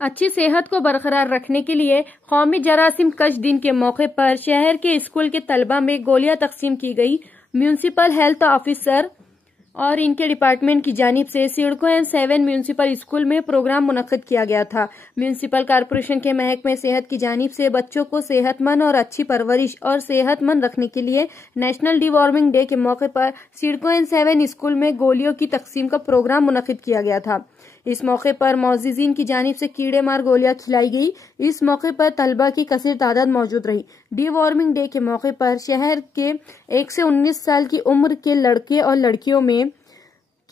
अच्छी सेहत को बरकरार रखने के लिए कौमी जरासीम कश दिन के मौके पर शहर के स्कूल के तलबा में गोलियां तकसीम की गई। म्यूनिसिपल हेल्थ ऑफिसर और इनके डिपार्टमेंट की जानिब से सिडको M7 म्यूनिसिपल स्कूल में प्रोग्राम मुनक्किद किया गया था। म्यूनिसिपल कॉरपोरेशन के महकमे सेहत की जानिब से बच्चों को सेहतमंद और अच्छी परवरिश और सेहतमंद रखने के लिए नेशनल डिवॉर्मिंग डे के मौके पर सिडको M7 स्कूल में गोलियों की तकसीम का प्रोग्राम मुनक्किद किया गया था। इस मौके पर मौजूदीन की जानिब से कीड़े मार गोलियां खिलाई गई। इस मौके पर तलबा की कसीर तादाद मौजूद रही। डिवॉर्मिंग डे के मौके पर शहर के 1 से 19 साल की उम्र के लड़के और लड़कियों में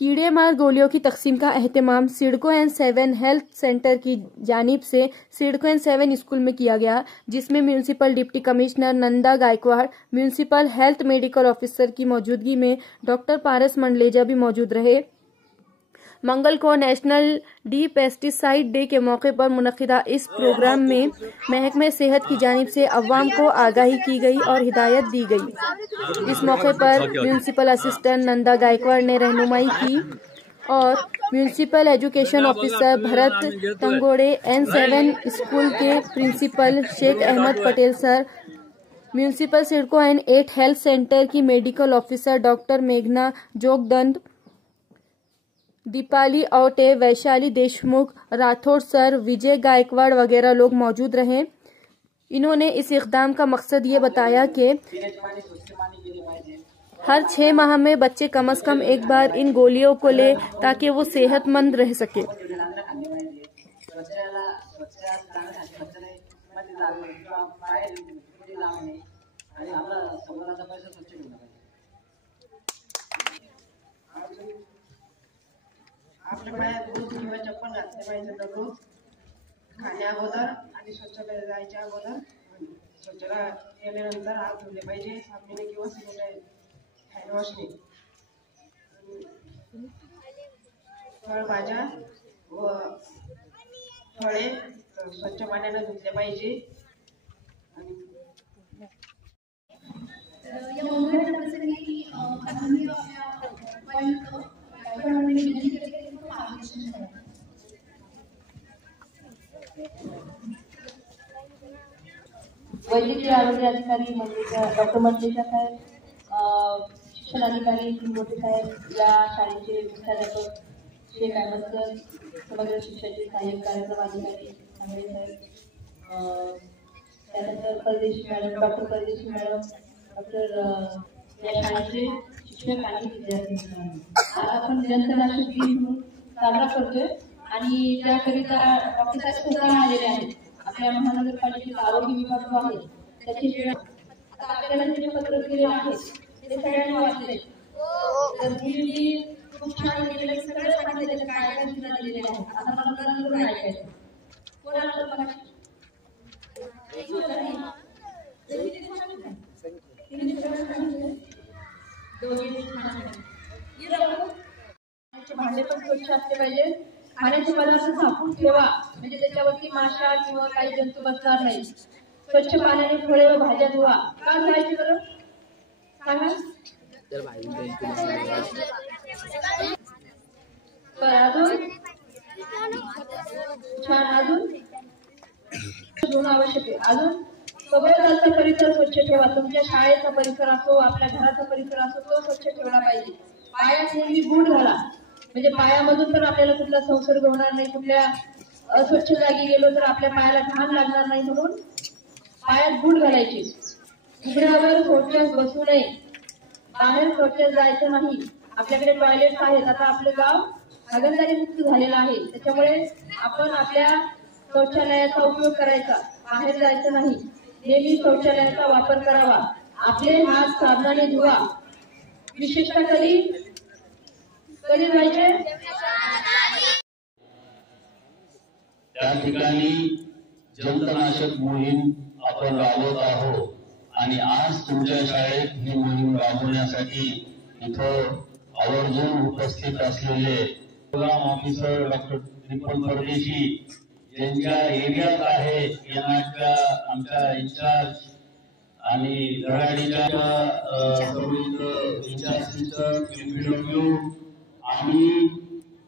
कीड़े मार गोलियों की तकसीम का एहतमाम सिडको M7 हेल्थ सेंटर की जानिब से सिडको M7 स्कूल में किया गया, जिसमें municipal deputy commissioner Nanda Gaikwad, municipal health medical officer की मौजूदगी में डॉक्टर पारस मंडलेजा भी मौजूद रहे। मंगल को नेशनल डी पेस्टिसाइड डे के मौके पर मुनक्किदा इस प्रोग्राम में महकमे सेहत की जानिब से अवाम को आगाही की गई और हिदायत दी गई। इस मौके पर म्यूनिसिपल असिस्टेंट नंदा गायकवाड़ ने रहनुमाई की और municipal education officer Bharat Tangode, N7 school के principal Shaikh Ahmed Patel sir, municipal CIDCO N8 health centre की मेडिकल ऑफिसर डॉक्टर मेघना जोगदंड, दीपाली औटे, वैशाली देशमुख, राठौड़ सर, विजय गायकवाड़ वगैरह लोग मौजूद रहे। इन्होंने इस इक़दाम का मकसद ये बताया कि हर 6 माह में बच्चे कम से कम एक बार इन गोलियों को ले ताकि वो सेहतमंद रह सके। आपल्या पायात बूट किंवा चप्पल घातले पाहिजे दररोज खाण्या अगोदर आणि शौचालय जायच्या अगोदर शौचालय गेल्यानंतर हात धुतले पाहिजे साबणाने किंवा हँड वॉशने। फळभाज्या व फळे स्वच्छ पाण्याने धुतले पाहिजे। वैद्यकीय आरोग्य अधिकारी डॉक्टर मंडलेजा साहेब, शिक्षण अधिकारी मोठे साहेब, या शाळेचे मुख्याध्यापक शेख अहमद सर, समग्र शिक्षणाचे सहाय्यक कार्यक्रम अधिकारी सांगळे साहेब, त्यानंतर परदेशी मॅडम, डॉक्टर परदेशी मॅडम, डॉक्टर या शाळेचे शिक्षक आणि विद्यार्थी, आज आपण जनतनाशक दिन साजरा करतोय आणि त्याकरिता डॉक्टर साहेब स्वतः आलेले आहेत। आपल्या महानगरपालिकेचा आरोग्य विभाग जो आहे त्याचे आपल्याला जे पत्र केले आहे ते सगळ्यांनी वाचले तर मुलींनी खूप छान केलेलं सगळं सांगितलं त्याच्या काय काय सूचना दिलेल्या आहेत। आता मला मुलांकडून ऐकायचं कोणाला मला भांडे पण स्वच्छ असले पाहिजे। खाण्याचे पदार्थ झाकून ठेवा म्हणजे त्याच्यावरती माशा किंवा काही जंतू बसणार नाही। स्वच्छ पाण्याने फळे व भाज्या धुवा। का धुवायची बरं सांगा? अजून छान अजून धुणं आवश्यक आहे। अजून सभोवतालचा परिसर स्वच्छ ठेवा। तुमच्या शाळेचा परिसर असो, आपल्या घराचा परिसर असो, तो स्वच्छ ठेवला पाहिजे। पायात नेहमी बूट घाला म्हणजे पायामधून पण आपल्याला कुठला संसर्ग होणार नाही। कुठल्या अस्वच्छ जागी गेलो तर आपल्या पायाला घाण लागणार नाही म्हणून पायात बूट घालायचे। उघड्यावर शौचास बसू नये, बाहेर शौचास जायचं नाही। आपल्याकडे टॉयलेट्स आहेत। आता आपलं गाव हागणदारी मुक्त झालेलं आहे, त्याच्यामुळे आपण आपल्या शौचालयाचा उपयोग करायचा, बाहेर जायचं नाही। नेहमी शौचालयाचा वापर करावा। आपले हात साबणाने धुवा। विशेषतः कधी जायचे त्या ठिकाणी जंतनाशक मोहीम आपण राबवत आहोत आणि आज तुमच्या शाळेत ही मोहीम राबवण्यासाठी इथं आवर्जून उपस्थित असलेले प्रोग्राम ऑफिसर डॉक्टर त्रिपल परदेशी ज्यांच्या एरियात आहे येणाऱ्या आमच्या इंचार्ज आणि धडाडीच्या सर्व इंचार्ज टीचर, PPW आणि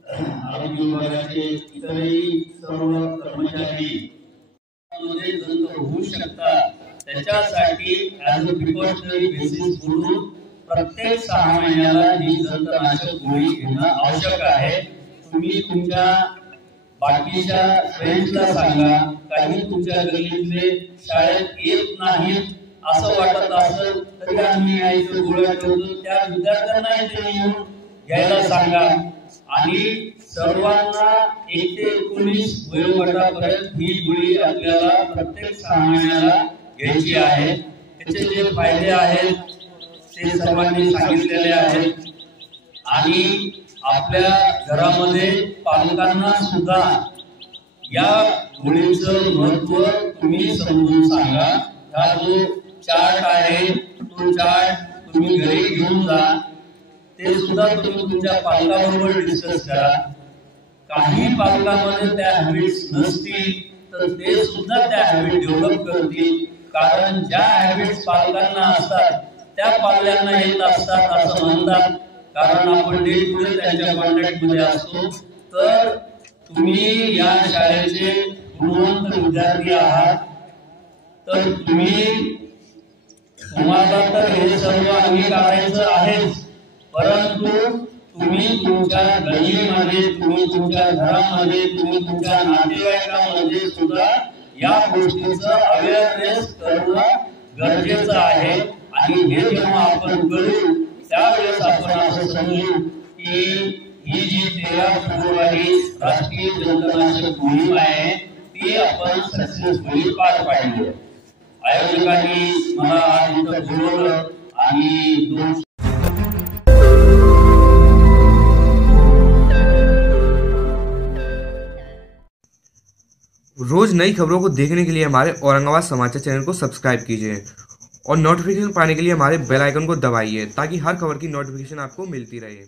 आरोग्य विभागाचे इतरही सर्व कर्मचारी जंत होऊ शकतात, त्याच्यासाठी ऍज अ प्रिकॉशनरी बेसिस म्हणून प्रत्येक 6 महिन्याला ही जंतनाशक गोळी घेणं आवश्यक आहे. तुम्ही तुमच्या बाकीच्या फ्रेंड्सला सांगा, काही तुमच्या गल्लीतले शाळेत येत नाहीत असं वाटत असेल तरी आम्ही यायचं गोळ्या ठेवतो, त्या विद्यार्थ्यांना इथे येऊन घ्यायला सांगा. आणि सर्वांना 1 ते 19 वयोगटापर्यंत ही गोळी आपल्याला प्रत्येक 6 महिन्याला घ्यायची आहे. त्याचे जे फायदे आहेत ते सर्वांनी सांगितलेले आहेत. आणि आपल्या घरामध्ये पालकांना सुद्धा या गोळीचं महत्व तुम्ही समजून सांगा. हा जो चार्ट आहे तो चार्ट तुम्ही घरी घेऊन जा, ते सुद्धा तुम्ही तुमच्या पालकाबरोबर डिस्कस करा. काही पालकांमध्ये त्या हॅबिट्स नसतील तर ते सुद्धा त्या हॅबिट डेव्हलप करतील. कारण ज्या हॅबिट्स पालकांना असतात त्या पाल्यांना येत असतात असं म्हणतात. कारण आपण डे टू डे त्यांच्या कॉन्टॅक्ट मध्ये असतो. तर तुम्ही या शाळेचे गुणवंत विद्यार्थी आहात, तर तुम्हाला तर हे सर्व अंगीकारायचं आहेच, परंतु तुम्ही तुमच्या गल्लीमध्ये, तुम्ही तुमच्या घरामध्ये, तुम्ही तुमच्या नातेवाईकांमध्ये सुद्धा या गोष्टीचं अवेअरनेस करणं गरजेचं आहे. आणि हे जेव्हा आपण करू त्यावेळेस आपण असं समजू की ही जी 13 फेब्रुवारी राष्ट्रीय जंतनाशक मोहीम आहे ती आपण सक्सेसफुली पार पाडली. आयोजकांनी मला आज इथं बोलवलं आणि 2 रोज नई खबरों को देखने के लिए हमारे औरंगाबाद समाचार चैनल को सब्सक्राइब कीजिए और नोटिफिकेशन पाने के लिए हमारे बेल आइकन को दबाइए ताकि हर खबर की नोटिफिकेशन आपको मिलती रहे।